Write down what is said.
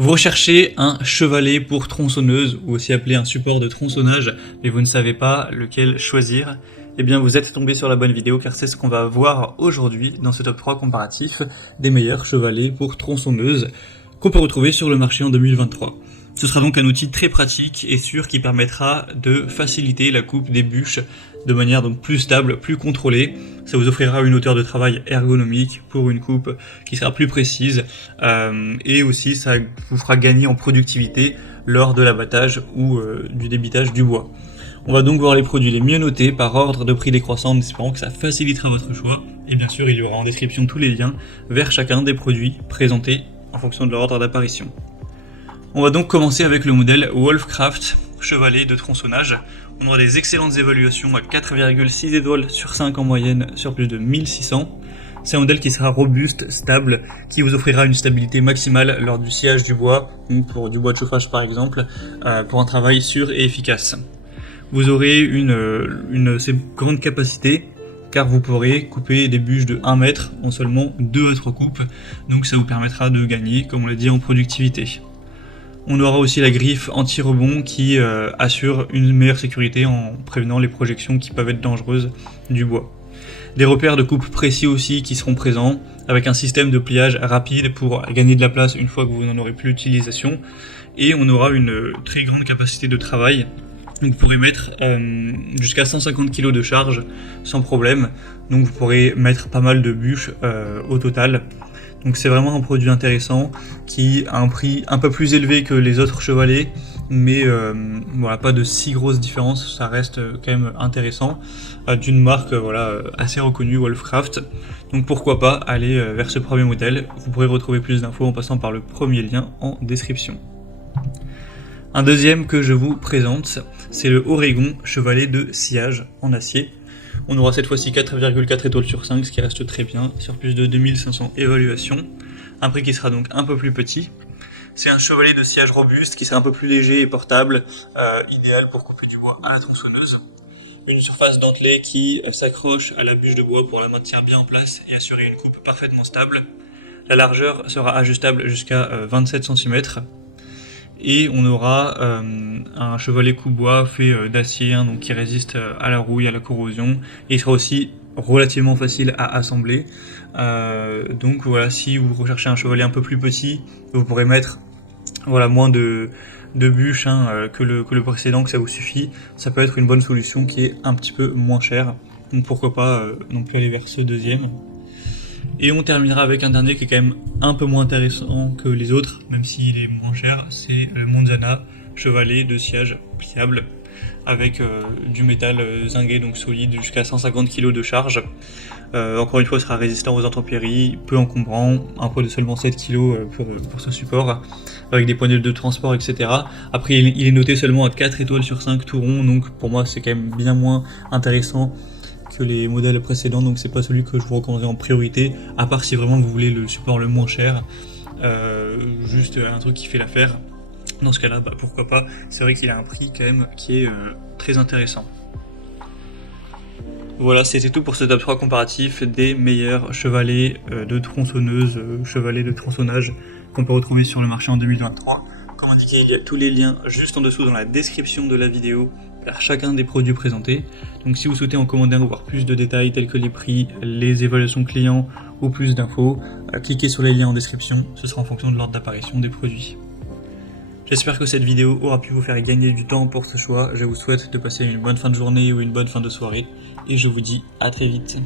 Vous recherchez un chevalet pour tronçonneuse, ou aussi appelé un support de tronçonnage, mais vous ne savez pas lequel choisir. Eh bien vous êtes tombé sur la bonne vidéo car c'est ce qu'on va voir aujourd'hui dans ce top 3 comparatif des meilleurs chevalets pour tronçonneuse qu'on peut retrouver sur le marché en 2023. Ce sera donc un outil très pratique et sûr qui permettra de faciliter la coupe des bûches de manière donc plus stable, plus contrôlée. Ça vous offrira une hauteur de travail ergonomique pour une coupe qui sera plus précise et aussi ça vous fera gagner en productivité lors de l'abattage ou du débitage du bois. On va donc voir les produits les mieux notés par ordre de prix décroissant en espérant que ça facilitera votre choix. Et bien sûr, il y aura en description tous les liens vers chacun des produits présentés en fonction de leur ordre d'apparition. On va donc commencer avec le modèle Wolfcraft chevalet de tronçonnage. On aura des excellentes évaluations à 4,6 étoiles sur 5 en moyenne sur plus de 1600. C'est un modèle qui sera robuste, stable, qui vous offrira une stabilité maximale lors du sciage du bois, pour du bois de chauffage par exemple, pour un travail sûr et efficace. Vous aurez une assez grande capacité car vous pourrez couper des bûches de 1 mètre en seulement 2 à 3 coupes, donc ça vous permettra de gagner, comme on l'a dit, en productivité. On aura aussi la griffe anti-rebond qui assure une meilleure sécurité en prévenant les projections qui peuvent être dangereuses du bois. Des repères de coupe précis aussi qui seront présents, avec un système de pliage rapide pour gagner de la place une fois que vous n'en aurez plus l'utilisation. Et on aura une très grande capacité de travail. Vous pourrez mettre jusqu'à 150 kg de charge sans problème. Donc vous pourrez mettre pas mal de bûches au total. Donc c'est vraiment un produit intéressant qui a un prix un peu plus élevé que les autres chevalets, mais voilà, pas de si grosse différence, ça reste quand même intéressant, d'une marque assez reconnue, Wolfcraft. Donc pourquoi pas aller vers ce premier modèle. Vous pourrez retrouver plus d'infos en passant par le premier lien en description. Un deuxième que je vous présente, c'est le Oregon chevalet de sciage en acier. On aura cette fois-ci 4,4 étoiles sur 5, ce qui reste très bien, sur plus de 2500 évaluations. Un prix qui sera donc un peu plus petit. C'est un chevalet de sciage robuste qui sera un peu plus léger et portable, idéal pour couper du bois à la tronçonneuse. Une surface dentelée qui s'accroche à la bûche de bois pour la maintenir bien en place et assurer une coupe parfaitement stable. La largeur sera ajustable jusqu'à 27 cm. Et on aura un chevalet coupe-bois fait d'acier, donc qui résiste à la rouille, à la corrosion, et il sera aussi relativement facile à assembler. Donc voilà, si vous recherchez un chevalet un peu plus petit, vous pourrez mettre moins de bûches que le précédent, que ça vous suffit. Ça peut être une bonne solution qui est un petit peu moins chère, donc pourquoi pas non plus aller vers ce deuxième. Et on terminera avec un dernier qui est quand même un peu moins intéressant que les autres, même s'il est moins cher, c'est le Monzana chevalet de sciage pliable, avec du métal zingué, donc solide, jusqu'à 150 kg de charge. Encore une fois, il sera résistant aux intempéries, peu encombrant, un poids de seulement 7 kg pour ce support, avec des poignées de transport, etc. Après, il est noté seulement à 4 étoiles sur 5 tout rond, donc pour moi c'est quand même bien moins intéressant que les modèles précédents, donc c'est pas celui que je vous recommanderais en priorité, à part si vraiment vous voulez le support le moins cher, juste un truc qui fait l'affaire. Dans ce cas-là, pourquoi pas, c'est vrai qu'il a un prix quand même qui est très intéressant. Voilà, c'était tout pour ce top 3 comparatif des meilleurs chevalets de tronçonneuse, chevalets de tronçonnage qu'on peut retrouver sur le marché en 2023. Comme indiqué, il y a tous les liens juste en dessous dans la description de la vidéo vers chacun des produits présentés. Donc si vous souhaitez en commander un ou voir plus de détails tels que les prix, les évaluations clients ou plus d'infos, cliquez sur les liens en description, ce sera en fonction de l'ordre d'apparition des produits. J'espère que cette vidéo aura pu vous faire gagner du temps pour ce choix. Je vous souhaite de passer une bonne fin de journée ou une bonne fin de soirée et je vous dis à très vite.